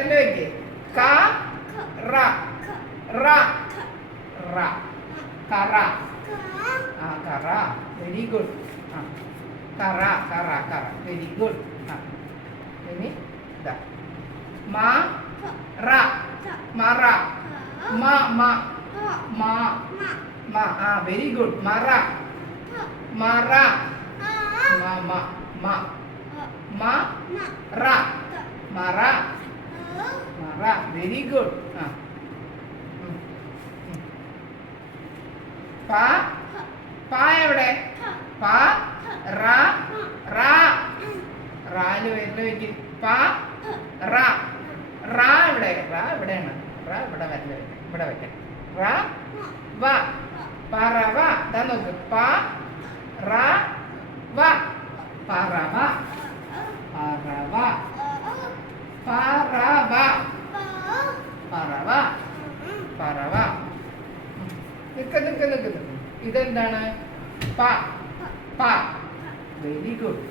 വിരല് വെക്ക്. ക റ റ റ കറ. ആ കറ. Very good. ആ കറ കറ കറ. Very good. ആ ഇനി ഇതാ മ റ മറ. മ മ മ മ. ആ വെരി ഗുഡ്. മറ മറ. മ മ മ മ റ മറ മറ. Very good. ആ പ പ എവിടെ? പ റ റ റാല് വരുന്ന വെക്ക്. പ റ റ എവിടെ? റ എവിടെയാണ്? റ ഇവിടെ വരല് വെക്കാം. ഇവിടെ വെക്കാം. റ വ പറവ. ഇതാ നോക്ക്. പ റ വ പറവ പറവ പറവ പറവ പറവ. നിക്ക് നിക്ക് നിക്ക് നിക്ക്. ഇതെന്താണ്? പ പ. Very good.